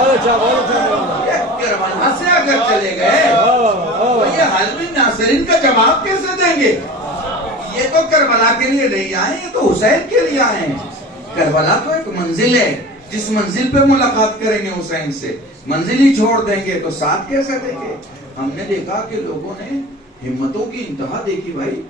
یہ کربلا سے اگر چلے گئے تو یہ حلبی ناصرین کا جواب کیسے دیں گے؟ یہ تو کربلا کے لیے نہیں آئے، یہ تو حسین کے لیے آئے ہیں۔ کربلا تو ایک منزل ہے، جس منزل پہ ملاقات کریں گے حسین سے، منزل ہی چھوڑ دیں گے تو ساتھ کیسے دیں گے؟ ہم نے دیکھا کہ لوگوں نے ہمتوں کی انتہا دیکھی بھائی،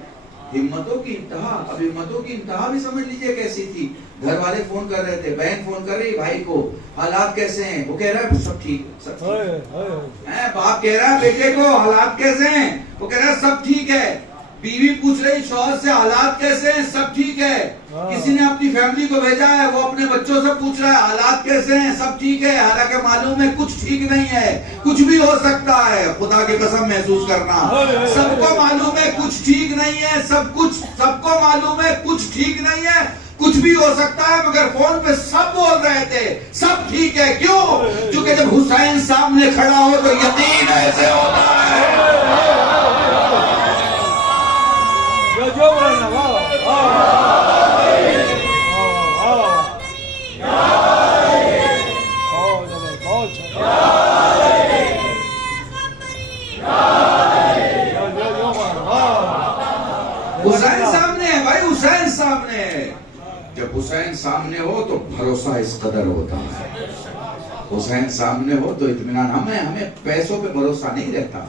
ہمتوں کی انتہا۔ اب ہمتوں کی انتہا بھی سمجھ لیجئے کیسی تھی۔ گھر والے فون کر رہے تھے، بہن فون کر رہی بھائی کو، حالات کیسے ہیں؟ وہ کہہ رہا ہے سب ٹھیک سب ٹھیک ہے۔ باپ کہہ رہا ہے بیٹے کو حالات کیسے ہیں؟ وہ کہہ رہا ہے سب ٹھیک ہے۔ بیوی پوچھ رہی شوہر سے حالات کیسے ہیں؟ سب ٹھیک ہے۔ کسی نے اپنی فیملی کو بھیجا ہے، وہ اپنے بچوں سے پوچھ رہا ہے حالات کیسے ہیں؟ سب ٹھیک ہے، حالانکہ معلوم ہے کچھ ٹھیک نہیں ہے، کچھ بھی ہو سکتا ہے۔ خدا کی قسم محسوس کرنا، سب کو معلوم ہے کچھ ٹھیک نہیں ہے، سب کو معلوم ہے کچھ ٹھیک نہیں ہے، کچھ بھی ہو سکتا ہے، مگر فون پہ سب بول رہے تھے سب ٹھیک ہے۔ کیوں؟ کیونکہ جب حسین سامنے کھڑا ہو تو یقین ایسے ہوتا ہے۔ حسین سامنے ہے بھائی، حسین سامنے ہے۔ جب حسین سامنے ہو تو بھروسہ اس قدر ہوتا ہے، حسین سامنے ہو تو اطمینان۔ ہمیں پیسوں پہ بھروسہ نہیں رہتا،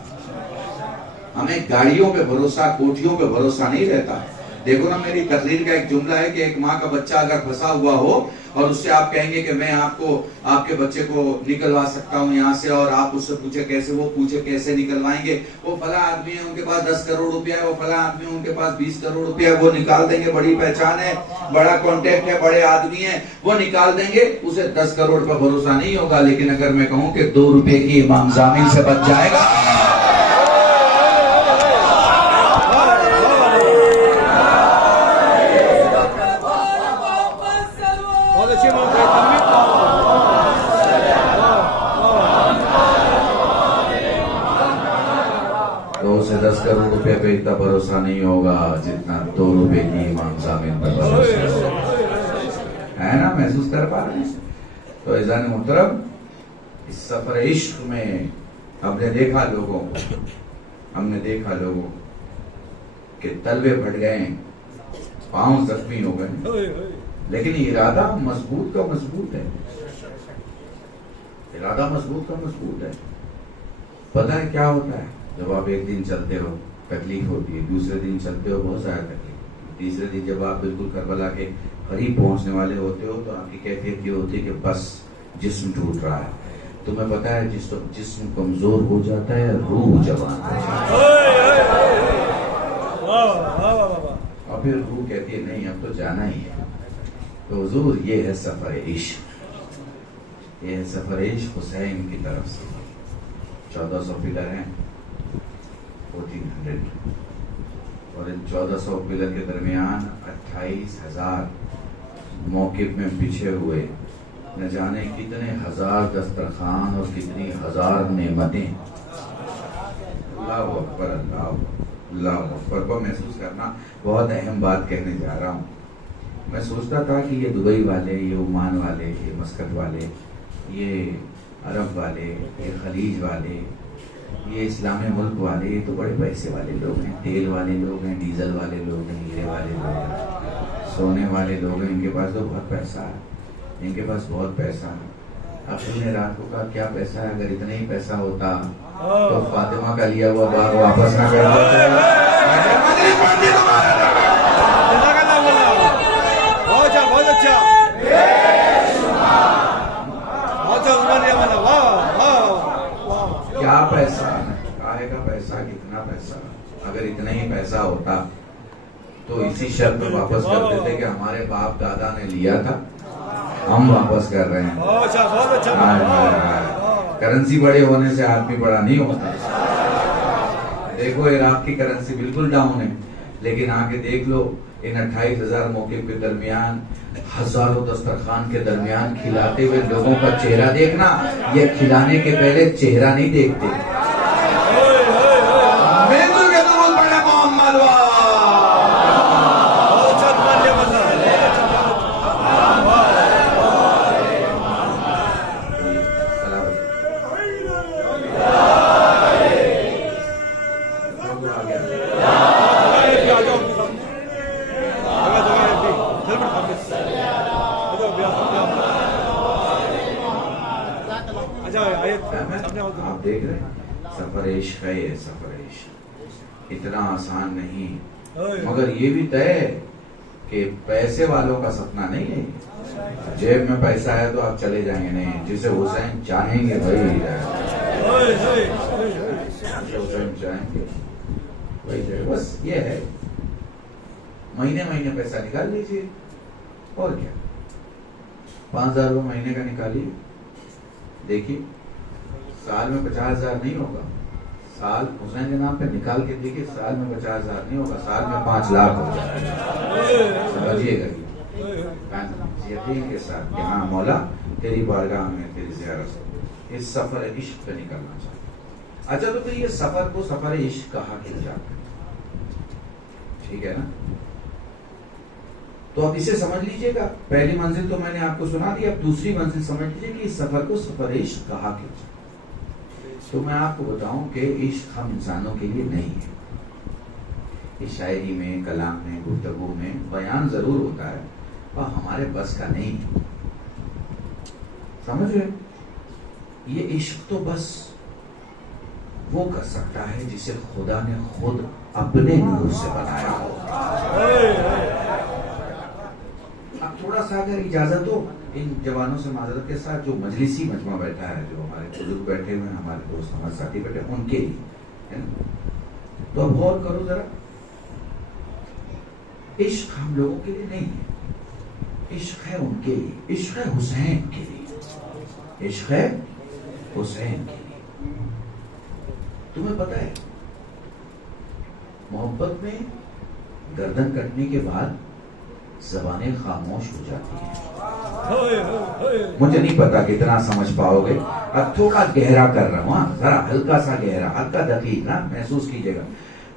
ہمیں گاڑیوں پہ بھروسہ، کوٹھیوں پہ بھروسہ نہیں رہتا۔ دیکھو نا، میری تقریر کا ایک جملہ ہے کہ ایک ماں کا بچہ اگر پھنسا ہوا ہو اور اس سے آپ کہیں گے کہ میں آپ کے بچے کو نکلوا سکتا ہوں یہاں سے، اور آپ اس سے پوچھے کیسے، وہ پوچھے کیسے نکلوائیں گے، وہ فلاں آدمی ہے ان کے پاس 10 کروڑ روپیہ ہے، وہ فلاں آدمی ہے ان کے پاس 20 کروڑ روپیہ ہے، وہ نکال دیں گے، بڑی پہچان ہے، بڑا کانٹیکٹ ہے، بڑے آدمی ہیں، وہ نکال دیں گے۔ اسے 10 کروڑ پر بھروسہ نہیں ہوگا، لیکن اگر میں کہوں کہ 2 روپے کی امام ضامن سے بچ جائے گا، تو اسے 10 کروڑ روپے پہ اتنا بھروسہ نہیں ہوگا جتنا 2 روپے کی امام ضامن پر بھروسہ ہے نا۔ محسوس کر پا رہے ہیں؟ تو عزیزان محترم، اس سفر عشق میں ہم نے دیکھا لوگوں کہ تلوے پھٹ گئے، پاؤں زخمی ہو گئے، لیکن ارادہ مضبوط کا مضبوط ہے، ارادہ مضبوط کا مضبوط ہے۔ پتہ ہے کیا ہوتا ہے؟ جب آپ ایک دن چلتے ہو تکلیف ہوتی ہے، دوسرے دن چلتے ہو بہت زیادہ تکلیف، تیسرے دن جب آپ بالکل کربلا کے قریب پہنچنے والے ہوتے ہو تو آپ کی کیفیت یہ ہوتی ہے کہ بس جسم ٹوٹ رہا ہے۔ تمہیں پتہ ہے جسم کمزور ہو جاتا ہے، روح جوان ہو جاتا ہے، اور پھر روح کہتی ہے نہیں اب تو جانا ہی ہے۔ تو حضور یہ ہے سفر عشق، یہ ہے سفر عشق حسین کی طرف سے۔ 1400 پلر ہیں، 1400، اور ان 1400 پلر کے درمیان 28,000 موقف میں بچھے ہوئے نہ جانے کتنے ہزار دسترخوان اور کتنی ہزار نعمتیں۔ اللہ اکبر، اللہ اکبر کو محسوس کرنا۔ بہت اہم بات کہنے جا رہا ہوں۔ میں سوچتا تھا کہ یہ دبئی والے، یہ عمان والے، یہ مسقط والے، یہ عرب والے، یہ خلیج والے، یہ اسلامی ملک والے، یہ تو بڑے پیسے والے لوگ ہیں، تیل والے لوگ ہیں، ڈیزل والے لوگ ہیں، ہیرے والے لوگ ہیں، سونے والے لوگ ہیں، ان کے پاس تو بہت پیسہ ہے، ان کے پاس بہت پیسہ ہے۔ اب تم نے رات کو کہا کیا پیسہ ہے؟ اگر اتنا ہی پیسہ ہوتا تو فاطمہ کا لیا ہوا باغ واپس نہ کر دیتے۔ کیا پیسہ، کاہے کا پیسہ، کتنا پیسہ؟ اگر اتنا ہی پیسہ ہوتا تو اسی شرط پہ واپس کر دیتے کہ ہمارے باپ دادا نے لیا تھا، ہم واپس کر رہے ہیں۔ کرنسی بڑے ہونے سے آدمی بڑا نہیں ہوتا۔ دیکھو عراق کی کرنسی بالکل ڈاؤن ہے، لیکن آگے دیکھ لو ان 28,000 موقف کے درمیان، ہزاروں دسترخوان کے درمیان کھلاتے ہوئے لوگوں کا چہرہ دیکھنا، یہ کھلانے کے پہلے چہرہ نہیں دیکھتے۔ آپ دیکھ رہے ہیں سفر عشق ہے، یہ سفر عشق اتنا آسان نہیں، مگر یہ بھی طے ہے کہ پیسے والوں کا سپنا نہیں ہے، جیب میں پیسہ ہے تو آپ چلے جائیں گے نہیں، جسے حسین چاہیں گے وہی حسین چاہیں گے وہی جائے، بس یہ ہے مہینے مہینے پیسہ نکال لیجیے، اور کیا 5,000 روپے مہینے کا نکالیے، دیکھیے سال میں 50,000 نہیں ہوگا، سال حسین کے نام پہ نکال کے دیکھیے، سال میں 50,000 نہیں ہوگا، سال میں 5 لاکھ ہو جائے گا، سمجھیے گا یقین کے ساتھ کہ ہاں مولا تیری بارگاہ میں تیری زیارت، اس سفر عشق پہ نکلنا چاہتا۔ اچھا تو پھر یہ سفر کو سفر عشق کہا کیا جاتا ہے، ٹھیک ہے نا؟ تو اب اسے سمجھ لیجئے گا، پہلی منزل تو میں نے آپ کو سنا دی، اب دوسری منزل سمجھ لیجئے کہ اس سفر کو سفر عشق کہا کیا جاتا ہے۔ تو میں آپ کو بتاؤں کہ عشق ہم انسانوں کے لیے نہیں ہے، اس شاعری میں، کلام میں، گفتگو میں بیان ضرور ہوتا ہے اور ہمارے بس کا نہیں ہے، سمجھ رہے؟ یہ عشق تو بس وہ کر سکتا ہے جسے خدا نے خود اپنے نور سے بنایا ہو۔ اب تھوڑا سا اگر اجازت ہو ان جوانوں سے معذرت کے ساتھ، جو مجلسی مجمع بیٹھا ہے، جو ہمارے بزرگ بیٹھے ہوئے ہیں، ہمارے دوست ہمارے ساتھی بیٹھے ہیں، ان کے لیے تو اب غور کرو ذرا، عشق ہم لوگوں کے لیے نہیں ہے، عشق ہے ان کے لیے، عشق ہے حسین کے لیے، عشق ہے حسین کے لیے۔ تمہیں پتہ ہے محبت میں گردن کٹنے کے بعد زبانیں خاموش ہو جاتی ہیں، مجھے نہیں پتا کتنا سمجھ پاؤ گے، اب تھوڑا گہرا کر رہا ہوں، ذرا ہلکا سا گہرا، ہلکا دقیق نا محسوس کیجیے گا۔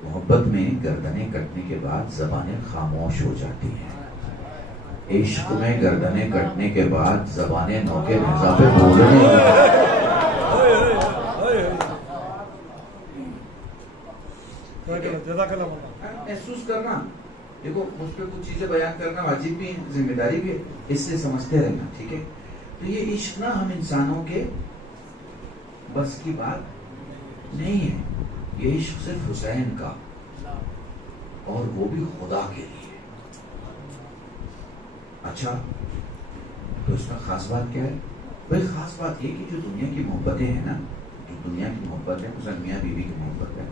محبت میں گردنیں کٹنے کے بعد زبانیں خاموش ہو جاتی ہیں، عشق میں گردنیں کٹنے کے بعد زبانیں نوکے نیزہ پہ بولنے محسوس کرنا، دیکھو مجھ پہ کچھ چیزیں بیان کرنا واجب بھی ہے، ذمہ داری بھی ہے، اس سے سمجھتے رہنا، ٹھیک ہے؟ تو یہ عشق نا ہم انسانوں کے بس کی بات نہیں ہے، یہ عشق صرف حسین کا، اور وہ بھی خدا کے لیے۔ اچھا تو اس میں خاص بات کیا ہے؟ بھائی خاص بات یہ کہ جو دنیا کی محبتیں ہیں نا، جو دنیا کی محبت ہے، مثلا میاں بیوی کی محبت ہے،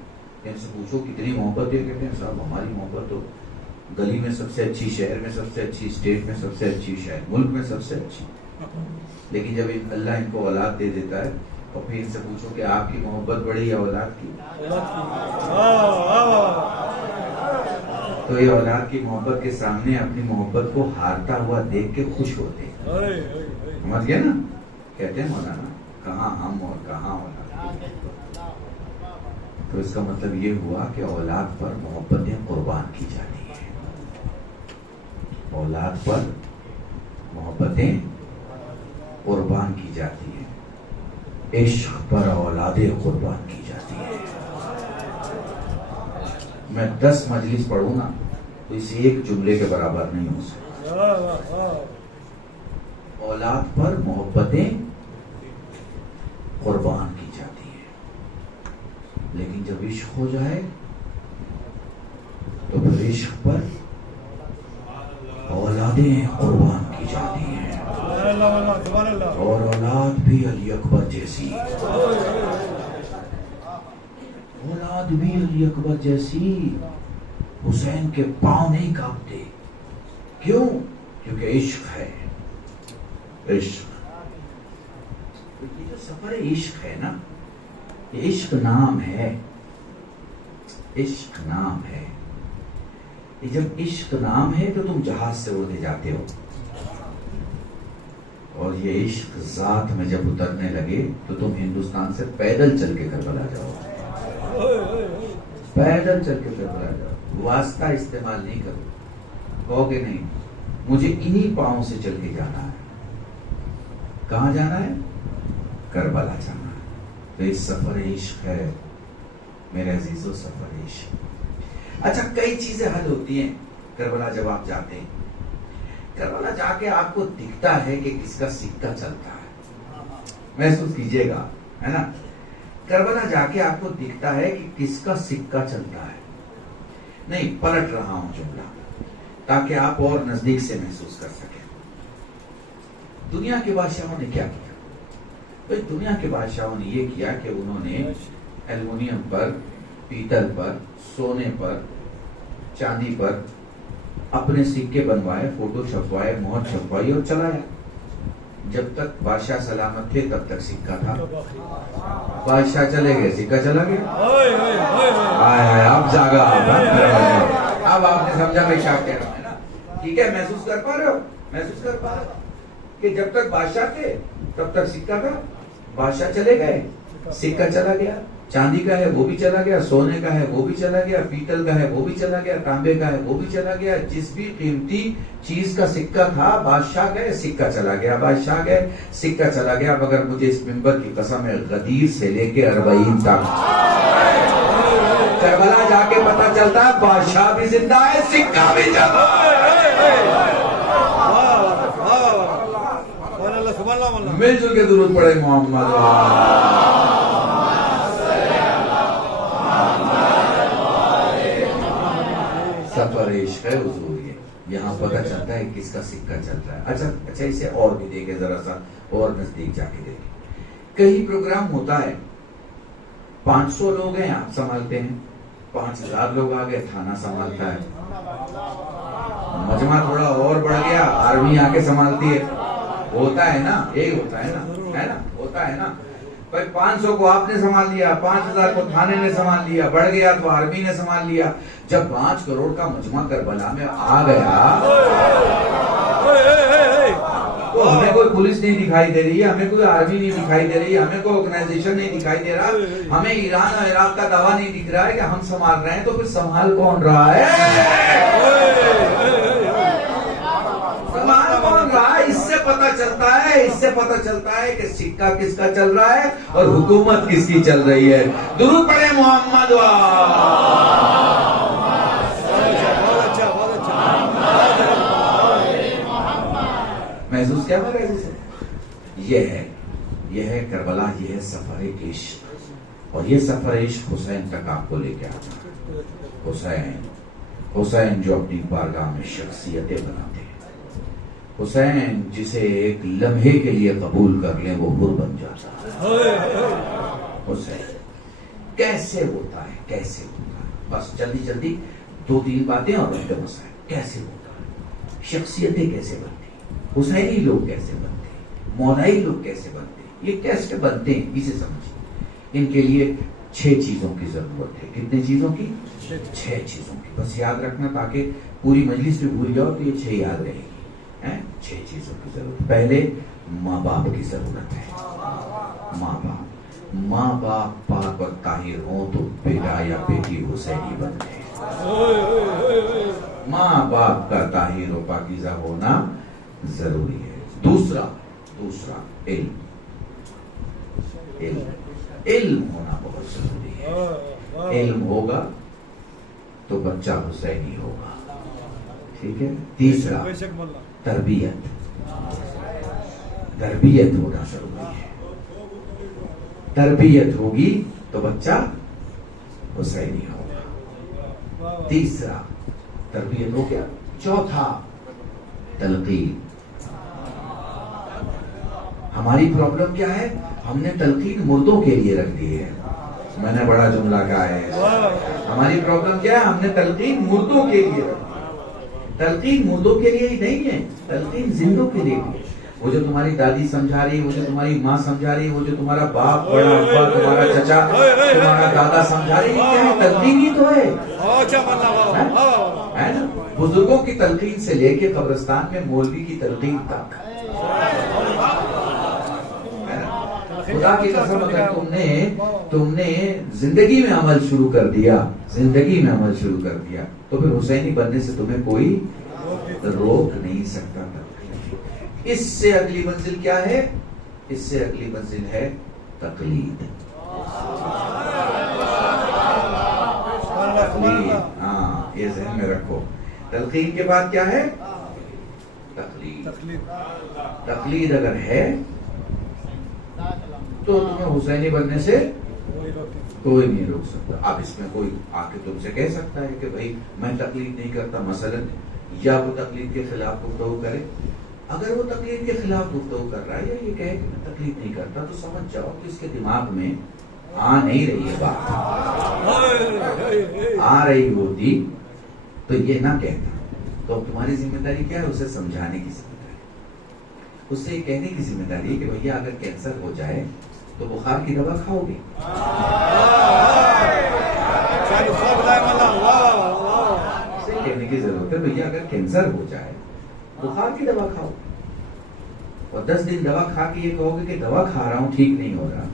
ان سے پوچھو کتنی محبت ہے، کہتے ہیں صاحب ہماری محبت تو گلی میں سب سے اچھی، شہر میں سب سے اچھی، اسٹیٹ میں سب سے اچھی، شہر ملک میں سب سے اچھی، لیکن جب اللہ ان کو اولاد دے دیتا ہے اور پھر ان سے پوچھو کہ آپ کی محبت بڑی یا اولاد کی، تو یہ اولاد کی محبت کے سامنے اپنی محبت کو ہارتا ہوا دیکھ کے خوش ہوتے ہیں، سمجھ گئے نا؟ کہتے ہیں مولانا کہاں ہم اور کہاں اولاد۔ تو اس کا مطلب یہ ہوا کہ اولاد پر محبتیں قربان کی جاتی ہیں، اولاد پر محبتیں قربان کی جاتی ہیں، عشق پر اولادیں قربان کی جاتی ہیں۔ میں 10 مجلس پڑھوں نا تو اس ایک جملے کے برابر نہیں ہو سکتا۔ اولاد پر محبتیں قربان کی جاتی ہیں، لیکن جب عشق ہو جائے تو پھر عشق پر اولادیں قربان کی جاتی ہیں، اور اولاد بھی علی اکبر جیسی، اولاد بھی علی اکبر جیسی حسین کے پاؤں نہیں کانپتے، کیوں؟ کیونکہ عشق ہے، عشق۔ یہ جو سفر عشق ہے نا، یہ عشق نام ہے، عشق نام ہے، یہ جب عشق نام ہے تو تم جہاز سے اڑے جاتے ہو، اور یہ عشق ذات میں جب اترنے لگے تو تم ہندوستان سے پیدل چل کے کربلا جاؤ، پیدل چل کے کربلا جاؤ، واسطہ استعمال نہیں کرو، کہو گے نہیں مجھے انہی پاؤں سے چل کے جانا ہے۔ کہاں جانا ہے؟ کربلا جانا ہے۔ تو اس سفر عشق ہے میرے عزیزو، سفر عشق۔ اچھا کئی چیزیں حل ہوتی ہیں کربلا جب آپ جاتے ہیں، کربلا جا کے آپ کو دکھتا ہے کہ کس کا سکہ چلتا ہے، محسوس کیجئے گا ہے نا. کربلا جا کے آپ کو دکھتا ہے کہ کس کا سکہ چلتا ہے. نہیں, پلٹ رہا ہوں جملہ تاکہ آپ اور نزدیک سے محسوس کر سکیں. دنیا کے بادشاہوں نے کیا کیا؟ بھئی دنیا کے بادشاہوں نے یہ کیا کہ انہوں نے ایلومینیم پر, پیتل پر, سونے پر, چاندی پر اپنے سکے بنوائے, فوٹو چھپوائے, مہر چھپوائی اور چلایا. جب تک بادشاہ سلامت تھے تب تک سکہ تھا. بادشاہ چلے گئے, سکہ چلا گیا. اب جاگا, اب آپ نے سمجھا میں کیا کہہ رہا ہوں, ہے نا. ٹھیک ہے, محسوس کر پا رہے ہو, محسوس کر پا رہے ہو کہ جب تک بادشاہ تھے تب تک سکہ تھا. بادشاہ چلے گئے, سکہ چلا گیا. چاندی کا ہے وہ بھی چلا گیا, سونے کا ہے وہ بھی چلا گیا, پیتل کا ہے وہ بھی چلا گیا, تانبے کا ہے وہ بھی چلا گیا. جس بھی قیمتی چیز کا سکہ تھا, بادشاہ گئے, سکہ چلا گیا. بادشاہ گئے, سکہ چلا گیا. مگر مجھے اس منبر کی قسم ہے, غدیر سے لے کے اربعین تک کربلا جا کے پتہ چلتا ہے بادشاہ بھی زندہ ہے, سکہ بھی زندہ ہے. مل جل کے درود پڑھے محمد. سفر عشق ہے حضور. یہاں پتہ چلتا ہے کس کا سکہ چل رہا ہے. اچھا اسے اور بھی دیکھیں, ذرا سا اور نزدیک جا کے دیکھیں. کئی پروگرام ہوتا ہے, 500 لوگ ہیں آپ سنبھالتے ہیں, 5000 لوگ آ گئے تھانہ سنبھالتا ہے, مجمع تھوڑا اور بڑھ گیا آرمی آ کے سنبھالتی ہے. ہوتا ہے نا, یہی ہوتا ہے نا, ہے نا, ہوتا ہے نا. 500 کو آپ نے سنبھال لیا, 5000 کو تھانے نے سنبھال لیا, بڑھ گیا تو آرمی نے سنبھال لیا. جب 5 کروڑ کا مجمع کربلا میں آ گیا تو ہمیں کوئی پولیس نہیں دکھائی دے رہی ہے, ہمیں کوئی آرمی نہیں دکھائی دے رہی ہے, ہمیں کوئی آرگنائزیشن نہیں دکھائی دے رہا, ہمیں ایران اور عراق کا دعویٰ نہیں دکھ رہا ہے کہ ہم سنبھال رہے ہیں. تو پھر سنبھال کون رہا ہے؟ سنبھال کون رہا ہے؟ اس سے پتہ چلتا ہے, اس سے پتہ چلتا ہے کہ سکہ کس کا چل رہا ہے اور حکومت کس کی چل رہی ہے. درود پڑھے محمد. محسوس کیا ہو رہا ہے؟ یہ ہے کربلا, یہ ہے سفر عشق. اور یہ سفر عشق حسین تک آپ کو لے کے آتا ہے. حسین جو اپنی بارگاہ میں شخصیتیں بناتے ہیں, حسین جسے ایک لمحے کے لیے قبول کر لیں وہ حر بن جاتا ہے. حسین کیسے ہوتا ہے, کیسے ہوتا ہے؟ بس جلدی جلدی 2-3 باتیں اور رہتے حسین کیسے ہوتا ہے, شخصیتیں کیسے بنتی, حسینی لوگ کیسے بنتے ہیں, مولائی لوگ کیسے بنتے ہیں, یہ کیسے بنتے ہیں اسے سمجھیں. ان کے لیے 6 چیزوں کی ضرورت ہے. کتنے چیزوں کی؟ 6 چیزوں کی. بس یاد رکھنا تاکہ پوری مجلس بھی بھول جاؤ تو یہ 6 یاد رہے گی. 6 چیزوں کی ضرورت. پہلے ماں باپ کی ضرورت ہے. ماں باپ پاک اور طاہر ہوں تو بیٹا یا بیٹی حسینی بنتے ہیں. ماں باپ کا طاہر و پاکیزہ ہونا ضروری ہے. دوسرا علم ہونا بہت ضروری ہے. علم ہوگا تو بچہ حسینی ہوگا. ٹھیک ہے. تیسرا تربیت ہونا ضروری ہے. تربیت ہوگی تو بچہ حسینی ہوگا. تیسرا تربیت ہو گیا. چوتھا تلقین. ہماری پرابلم کیا ہے, ہم نے تلقین مردوں کے لیے رکھ دی ہے. میں نے بڑا جملہ کہا ہے. ہماری پرابلم کیا ہے, ہم نے تلقین مردوں کے لیے رکھ دی. تلقین مردوں کے لیے ہی نہیں ہے, تلقین زندوں کے لیے بھی ہے. وہ جو تمہاری دادی سمجھا رہی ہے, وہ جو تمہاری ماں سمجھا رہی ہے, وہ جو تمہارا باپ, بڑا ابا, تمہارا چچا, تمہارا دادا سمجھا رہی ہے, کیا ہے؟ تلقین ہی تو ہے نا. بزرگوں کی تلقین سے لے کے قبرستان میں مولوی کی تلقین تک. خدا کی قسم اگر تم نے زندگی میں عمل شروع کر دیا تو پھر حسینی بننے سے تمہیں کوئی روک نہیں سکتا. اس سے اگلی منزل کیا ہے؟ اس سے اگلی منزل ہے تقلید. ہاں, یہ ذہن میں رکھو. تلقین کے بعد کیا ہے؟ تقلید. تقلید اگر ہے تو تمہیں حسینی بننے سے کوئی نہیں روک سکتا. اب اس میں کوئی آ کے تم سے کہہ سکتا ہے کہ بھائی میں تقلید نہیں کرتا مثلاً, یا وہ تقلید کے خلاف گفتگو کرے. اگر وہ تقلید کے خلاف گفتگو کر رہا ہے یا یہ کہے کہ میں تقلید نہیں کرتا, تو سمجھ جاؤ کہ اس کے دماغ میں آ نہیں رہی ہے بات. آ رہی ہوتی تو یہ نہ کہتا. تو اب تمہاری ذمہ داری کیا ہے؟ اسے سمجھانے کی ذمہ داری, اس سے یہ کہنے کی ذمہ داری ہے کہ بھیا اگر کینسر ہو جائے تو بخار کی دوا کھاؤ گے. اسے کہنے کی ضرورت ہے بھیا اگر کینسر ہو جائے بخار کی دوا کھاؤ, اور 10 دن دوا کھا کے یہ کہو گے کہ دوا کھا رہا ہوں ٹھیک نہیں ہو رہا,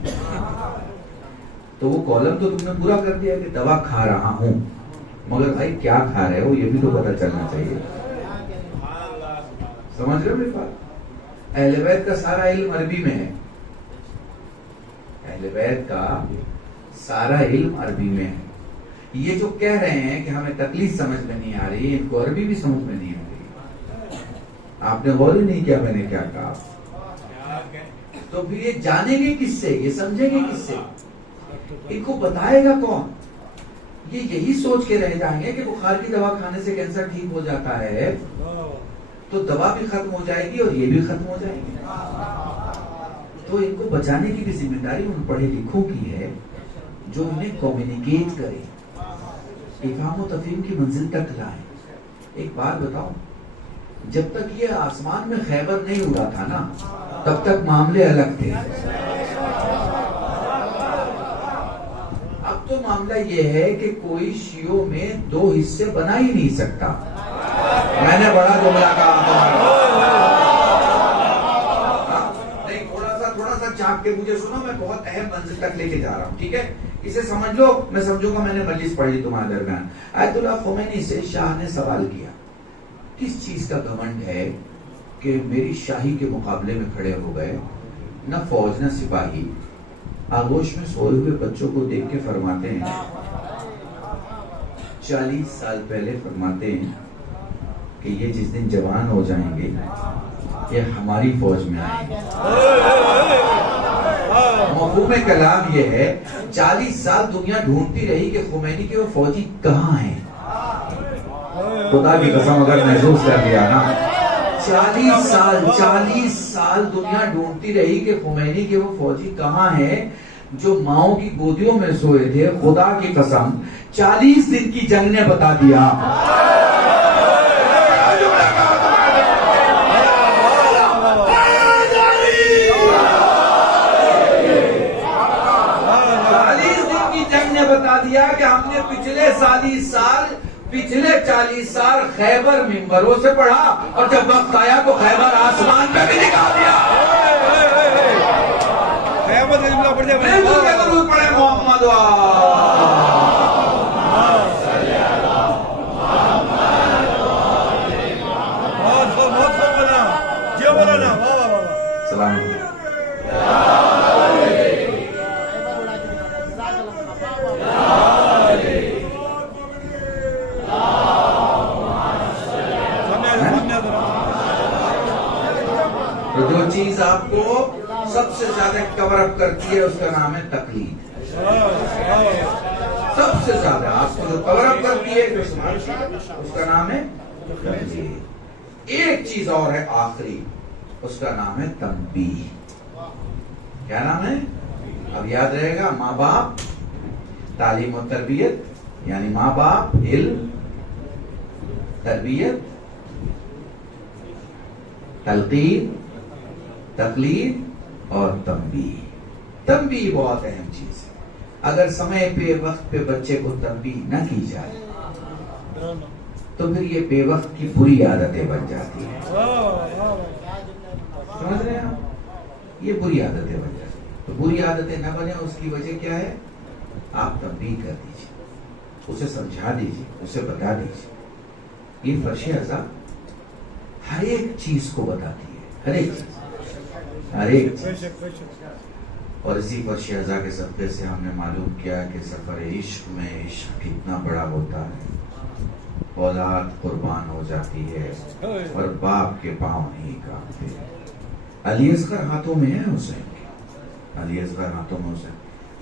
تو وہ کالم تو تم نے پورا کر دیا کہ دوا کھا رہا ہوں, مگر بھائی کیا کھا رہے ہو یہ بھی تو پتا چلنا چاہیے. سمجھ رہے ہو میری بات؟ اہل بیت کا سارا علم عربی میں ہے. اہل بیت کا سارا علم عربی میں ہے. یہ جو کہہ رہے ہیں کہ ہمیں تقلید سمجھ میں نہیں آ رہی, ان کو عربی بھی سمجھ میں نہیں آ رہی. آپ نے غور ہی نہیں کیا میں نے کیا کہا. تو پھر یہ جانیں گے کس سے, یہ سمجھیں گے کس سے, ان کو بتائے گا کون؟ یہ یہی سوچ کے رہ جائیں گے کہ بخار کی دوا کھانے سے کینسر ٹھیک ہو جاتا ہے, تو دوا بھی ختم ہو جائے گی اور یہ بھی ختم ہو جائے گی. تو ان کو بچانے کی بھی ذمہ داری ان پڑھے لکھوں کی ہے, جو انہیں کمیونیکیٹ کرے, افہام و تفہیم کی منزل تک لائیں. ایک بات بتاؤں, جب تک یہ آسمان میں خیبر نہیں اڑا تھا نا, تب تک معاملے الگ تھے. اب تو معاملہ یہ ہے کہ کوئی شیعوں میں 2 حصے بنا ہی نہیں سکتا. میں نے بڑا جملہ کہا, نہیں تھوڑا سا چاپ کے مجھے سنو, میں بہت اہم منزل تک لے کے جا رہا ہوں, ٹھیک ہے؟ اسے سمجھ لو, میں سمجھوں گا میں نے مجلس پڑھی تمہارے درمیان. آیت اللہ خمینی سے شاہ نے سوال کیا, کس چیز کا گھمنڈ ہے کہ میری شاہی کے مقابلے میں کھڑے ہو گئے؟ نہ فوج نہ سپاہی, آغوش میں سوئے ہوئے بچوں کو دیکھ کے فرماتے ہیں 40 سال پہلے فرماتے ہیں کہ یہ جس دن جوان ہو جائیں گے یہ ہماری فوج میں آئیں گے. مفہوم کلام یہ ہے 40 سال دنیا ڈھونڈتی رہی کہ خمینی کے وہ فوجی کہاں ہیں. خدا کی قسم اگر محسوس کر لیا نا, 40 سال دنیا ڈھونڈتی رہی کہ خمینی کے وہ فوجی کہاں ہیں جو ماؤں کی گودیوں میں سوئے تھے. خدا کی قسم 40 دن کی جنگ نے بتا دیا. 40 دن کی جنگ نے بتا دیا کہ ہم نے پچھلے 40 سال خیبر منبروں سے پڑھا, اور جب وقت آیا تو خیبر آسمان پہ بھی نکال دیا. پڑھے محمد جو چیز آپ کو سب سے زیادہ کور اپ کرتی ہے اس کا نام ہے تقلید. سب سے زیادہ آپ کو جو کور اپ کرتی ہے اس کا نام ہے تقلید. ایک چیز اور ہے آخری, اس کا نام ہے تنبیہ. کیا نام ہے؟ اب یاد رہے گا, ماں باپ تعلیم و تربیت, یعنی ماں باپ علم, تربیت, تلقین, تقلید اور تنبیہ. تنبیہ بہت اہم چیز ہے. اگر سمے پہ وقت پہ بچے کو تنبیہ نہ کی جائے تو پھر یہ بے وقت کی بری عادتیں بن جاتی ہیں. سمجھ رہے ہیں آپ؟ یہ بری عادتیں بن جاتی ہیں. تو بری عادتیں نہ بنے اس کی وجہ کیا ہے؟ آپ تنبیہ کر دیجیے, اسے سمجھا دیجیے, اسے بتا دیجیے. یہ فرش ازا ہر ایک چیز کو بتاتی ہے, ہر ایک چیز. اور اسی فرش ازا کے صدقے سے ہم نے معلوم کیا کہ سفر عشق میں عشق کتنا بڑا ہوتا ہے. اولاد قربان ہو جاتی ہے اور باپ کے پاؤں نہیں کانپتے. علی اصغر ہاتھوں میں ہے حسین کے, علی اصغر ہاتھوں سے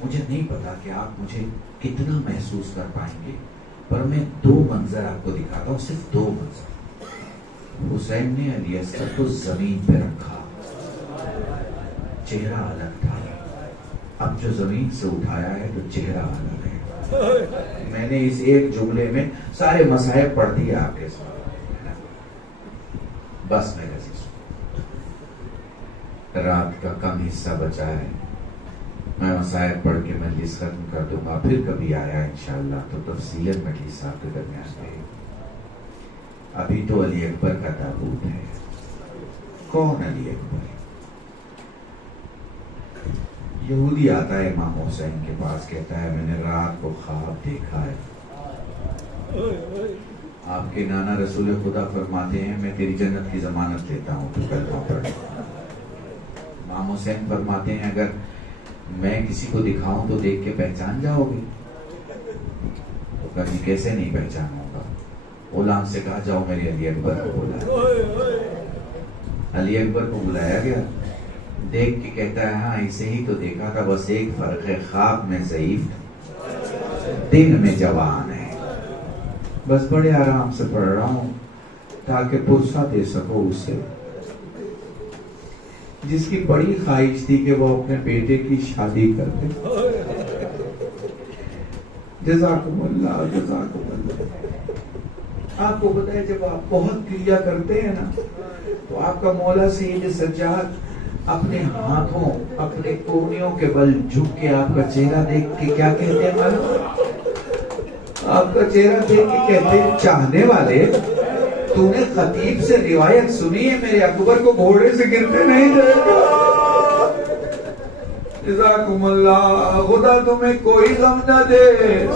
مجھے نہیں پتا کہ آپ مجھے کتنا محسوس کر پائیں گے، پر میں 2 منظر آپ کو دکھاتا ہوں، صرف 2 منظر۔ حسین نے علی اصغر کو زمین پہ رکھا، چہرہ الگ تھا، اب جو زمین سے اٹھایا ہے تو چہرہ الگ ہے۔ میں نے اس ایک جملے میں سارے مصائب پڑھ دیے آپ کے سامنے۔ بس میرے عزیز، رات کا کم حصہ بچا ہے، میں مصائب پڑھ کے مجلس ختم کر دوں گا، پھر کبھی آیا انشاءاللہ تو تفصیل مجلس آپ کے درمیان رہے۔ ابھی تو علی اکبر کا تابوت ہے۔ کون علی اکبر؟ یہودی آتا ہے امام حسین کے پاس، کہتا ہے میں نے رات کو خواب دیکھا ہے، آپ کے نانا رسول خدا فرماتے ہیں میں تیری جنت کی ضمانت دیتا ہوں، تو کلمہ پڑھ۔ امام حسین فرماتے ہیں اگر میں کسی کو دکھاؤں تو دیکھ کے پہچان جاؤ گے؟ تو کبھی کیسے نہیں پہچانوں گا؟ غلام سے کہا جاؤ میرے علی اکبر کو بلایا۔ علی اکبر کو بلایا گیا، دیکھ کے کہتا ہے ہاں اسے ہی تو دیکھا تھا، بس ایک فرق ہے، خواب میں ضعیف تھا، دن میں جوان ہے، بس بڑے آرام سے پڑھ رہا ہوں تاکہ پرسہ دے سکو اسے، جس کی بڑی خواہش تھی کہ وہ اپنے بیٹے کی شادی کر دے۔ جزاکم اللہ، جزاکم اللہ۔ آپ کو پتہ ہے جب آپ بہت کریا کرتے ہیں نا تو آپ کا مولا سید سجاد اپنے ہاتھوں اپنے کونیوں کے بل جھک کے آپ کا چہرہ دیکھ کے کیا کہتے ہیں معلوم؟ آپ کا چہرہ دیکھ کے کہتے ہیں چاہنے والے تو نے خطیب سے روایت سنی ہے میرے اکبر کو گھوڑے سے گرتے نہیں دے گا۔ جزاکم اللہ، خدا تمہیں کوئی غم نہ دے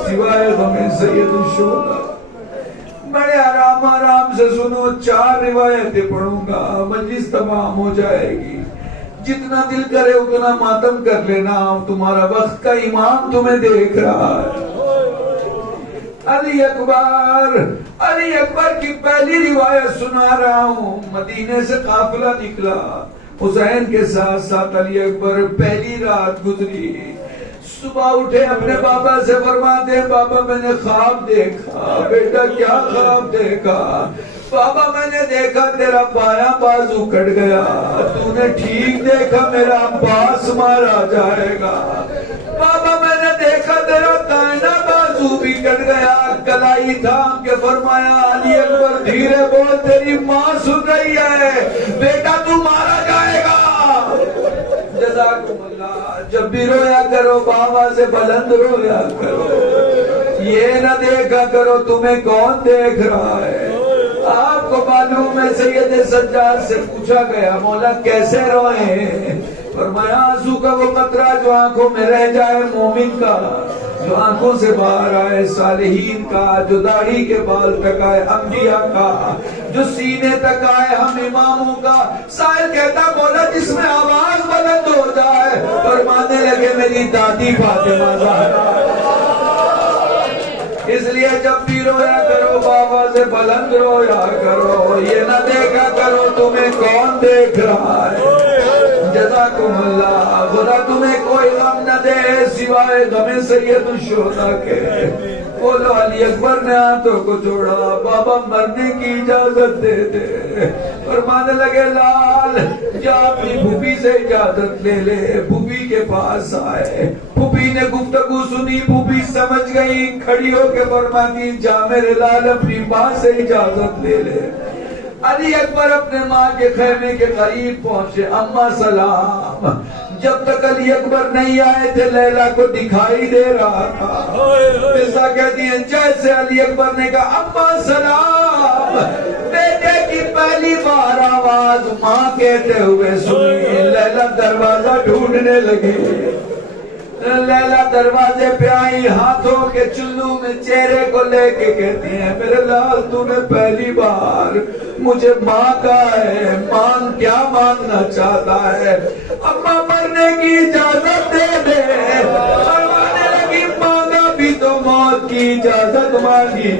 سوائے غم سید الشہداء۔ بڑے آرام سے سنو، 4 روایتیں پڑھوں گا، مجلس تمام ہو جائے گی، جتنا دل کرے اتنا ماتم کر لینا، تمہارا وقت کا امام تمہیں دیکھ رہا ہے۔ علی اکبر کی پہلی روایت سنا رہا ہوں۔ مدینے سے قافلہ نکلا، حسین کے ساتھ ساتھ علی اکبر، پہلی رات گزری، صبح اٹھے اپنے بابا سے فرماتے ہیں بابا میں نے خواب دیکھا۔ بیٹا کیا خواب دیکھا؟ بابا میں نے دیکھا تیرا بایاں بازو کٹ گیا، تو نے ٹھیک دیکھا میرا عباس مارا جائے گا۔ بابا میں نے دیکھا تیرا دائنا بازو بھی کٹ گیا، کلائی تھام کے فرمایا علی اکبر دھیرے بول تیری ماں سن رہی ہے، بیٹا تو مارا جائے گا۔ جزاکم اللہ۔ جب بھی رویا کرو بابا سے بلند رویا کرو، یہ نہ دیکھا کرو تمہیں کون دیکھ رہا ہے۔ آپ کو معلوم ہے سید سجاد سے پوچھا گیا مولا کیسے روئیں؟ فرمایا آنسو کا وہ قطرہ جو آنکھوں میں رہ جائے مومن کا، جو آنکھوں سے باہر آئے صالحین کا، جو داڑھی کے بال تک آئے انبیاء کا، جو سینے تک آئے ہم اماموں کا۔ سائل کہتا مولا جس میں آواز بلند ہو جائے، فرمانے لگے میری دادی فاطمہ زہرا۔ اس لیے جب بھی رویا کرو بابا سے بلند رویا کرو، یہ نہ دیکھا کرو تمہیں کون دیکھ رہا ہے۔ جزاکم اللہ، خدا تمہیں کوئی غم نہ دے سوائے غم سید الشہداء کے۔ بولو علی اکبر نے ہاتھوں کو جوڑا، بابا مرنے کی اجازت دے دے۔ فرمانے لگے لال جا اپنی پھوپھی سے اجازت لے لے۔ پھوپھی کے پاس آئے، پھوپھی نے گفتگو سنی، پھوپھی سمجھ گئی، کھڑی ہو کے فرماتی جا میرے لال اپنی ماں سے اجازت لے لے۔ علی اکبر اپنے ماں کے خیمے کے قریب پہنچے، اماں سلام۔ جب تک علی اکبر نہیں آئے تھے لیلا کو دکھائی دے رہا تھا۔ ایسا کہتی ہیں جیسے علی اکبر نے کہا اماں سلام، بیٹے کی پہلی بار آواز ماں کہتے ہوئے سنی، لیلا دروازہ ڈھونڈنے لگی۔ لیلا دروازے پہ آئی، ہاتھوں کے چلو میں چہرے کو لے کے کہتی ہیں میرے لال تو نے پہلی بار مجھے ماں کہا ہے، مانگ کیا مانگنا چاہتا ہے؟ اماں مرنے کی اجازت دے دے۔ فرمانے لگی مانگا بھی تو موت کی اجازت مانگی۔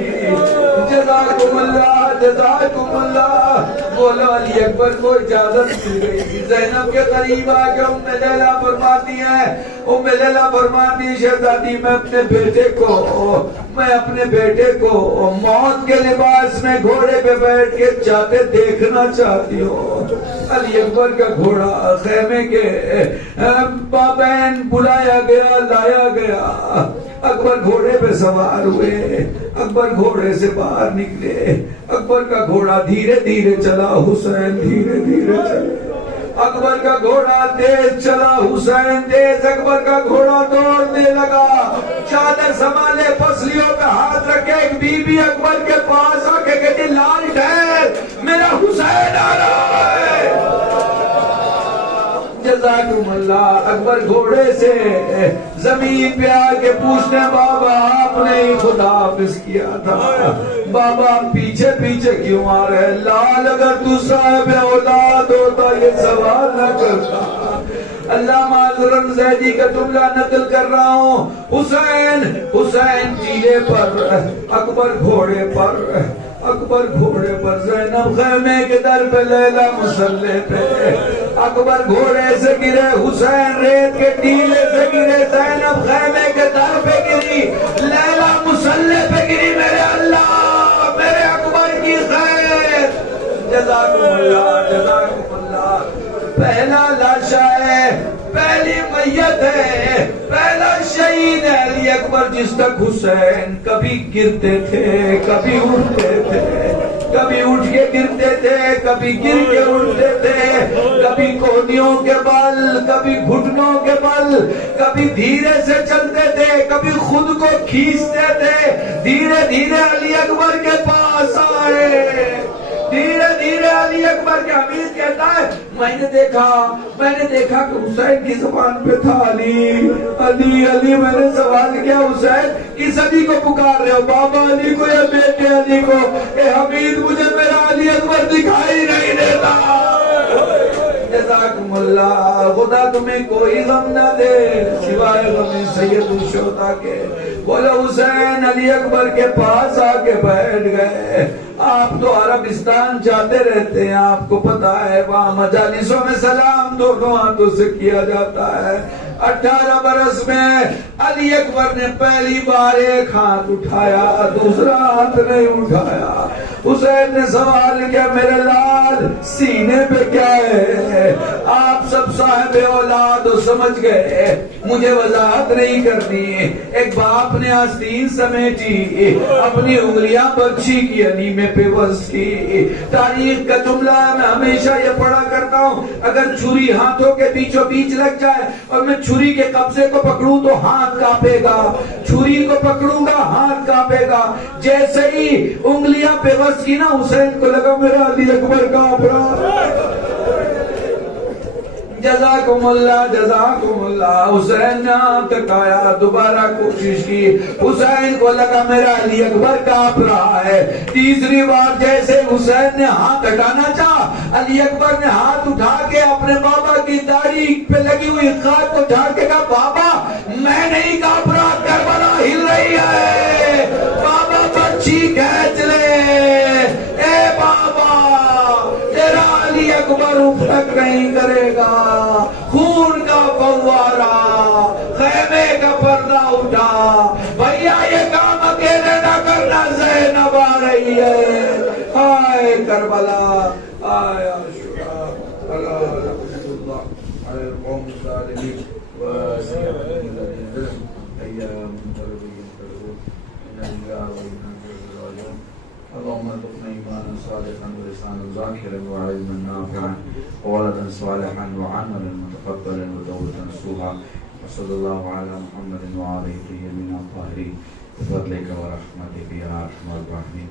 جزاکم اللہ، جزاکم اللہ۔ بولو علی اکبر کو اجازت مل گئی۔ زینب کے قریب آ کے ام لیلہ فرماتی ہے، ام لیلہ فرماتی ہے شہزادی میں اپنے بیٹے کو موت کے لباس میں گھوڑے پہ بیٹھ کے چاہتے دیکھنا چاہتی ہوں۔ علی اکبر کا گھوڑا خیمے کے بابین بلایا گیا، لایا گیا، اکبر گھوڑے پہ سوار ہوئے، اکبر گھوڑے سے باہر نکلے، اکبر کا گھوڑا دھیرے دھیرے چلا، حسین دھیرے دھیرے چلے، اکبر کا گھوڑا تیز چلا، حسین تیز، اکبر کا گھوڑا دوڑنے لگا، چادر سنبھالے، پسلیوں پہ ہاتھ رکھے، ایک بی بی اکبر کے پاس آ کے کہتی لال ٹھہر، میرا حسین آ رہا ہے۔ جزاکم اللہ۔ اکبر گھوڑے سے زمین پہ آ کے پوچھنے بابا آپ نے ہی خدا حافظ کیا تھا، بابا پیچھے پیچھے کیوں آ رہے؟ لال اگر تو صاحب اولاد ہوتا یہ سوال نہ کرتا۔ علامہ اظہر زیدی کا جملہ نقل کر رہا ہوں، حسین چیلے پر، اکبر گھوڑے پر، اکبر گھوڑے پر، زینب خیمے کے در پہ، لیلہ مسلح پہ، اکبر گھوڑے سے گرے، حسین ریت کے ٹیلے سے گرے، زینب خیمے کے در پہ گری، لیلہ مسلح پہ گری۔ میرے اللہ، میرے اکبر کی خیر، جزاکم اللہ، جزاکم اللہ۔ پہلا لاشا ہے، پہلی میت ہے، پہلا شہید ہے علی اکبر، جس تک حسین کبھی گرتے تھے، کبھی اٹھتے تھے، کبھی اٹھ کے گرتے تھے، کبھی گر کے اٹھتے تھے، کبھی کوہنیوں کے بل، کبھی گھٹنوں کے بل، کبھی دھیرے سے چلتے تھے، کبھی خود کو کھینچتے تھے، دھیرے دھیرے علی اکبر کے پاس آئے، دھیرے دھیرے علی اکبر کے حمید کہتا ہے میں نے دیکھا کہ حسین کی زبان پہ تھا علی علی علی، میں نے سوال کیا حسین کس علی کو پکار رہے ہو، بابا علی کو یا بیٹے علی کو؟ اے حمید مجھے میرا علی اکبر دکھائی نہیں دیتا۔ جزاکم اللہ، خدا تمہیں کوئی غم نہ دے سوائے غم سید الشہداء کے۔ بولو حسین علی اکبر کے پاس آ کے بیٹھ گئے۔ آپ تو عربستان جاتے رہتے ہیں، آپ کو پتا ہے وہاں مجالسوں میں سلام دونوں ہاتھوں سے کیا جاتا ہے۔ 18 برس میں علی اکبر نے پہلی بار ایک ہاتھ اٹھایا، دوسرا ہاتھ نہیں اٹھایا۔ حسین نے سوال کیا میرے لال سینے پہ کیا ہے؟ آپ سب صاحب اولاد سمجھ گئے، مجھے وضاحت نہیں کرنی۔ ایک باپ نے آستین سمیٹی، اپنی انگلیاں بچی کی علی میں پیوست کی۔ تاریخ کا جملہ میں ہمیشہ یہ پڑھا کرتا ہوں، اگر چھری ہاتھوں کے بیچوں بیچ لگ جائے اور میں چھری کے قبضے کو پکڑوں تو ہاتھ کانپے گا، چھری کو پکڑوں گا ہاتھ کانپے گا۔ جیسے ہی انگلیاں پیوست کی نا، حسین کو لگا میرا علی اکبر کانپ رہا۔ جزاکم اللہ، جزاکم اللہ۔ حسین نے ہاتھ اٹھایا، دوبارہ کوشش کی، حسین کو لگا میرا علی اکبر کانپ رہا ہے۔ تیسری بار جیسے حسین نے ہاتھ ہٹانا چاہا، علی اکبر نے ہاتھ اٹھا کے اپنے بابا کی داڑھی پہ لگی ہوئی خاک کو جھاڑ کے کہا بابا میں نہیں کانپ رہا، کربلا ہل رہی ہے، بابا بچی کھینچ لے، اے بابا تیرا علی اکبر اٹھک نہیں کرے گا۔ خون کا فوارہ، خیمے کا پردہ اٹھا، بھیا یہ کام اکیلے نہ کرنا، زینب آ رہی ہے۔ ہائے کربلا، آئے عاشورا، اللہ رحمت اللہ علی القوم الظالمین وسیع الظلم ایام تربیت تربو نجا و اللهم ارزقنا ایمانا صالحا ولسانا ذاکرا وعلما نافعا وولدا صالحا وعملا متقبلا وتوبة نصوحا وصلی اللہ علی محمد وآلہ الطیبین الطاہرین بفضلک ورحمتک یا ارحم الراحمین۔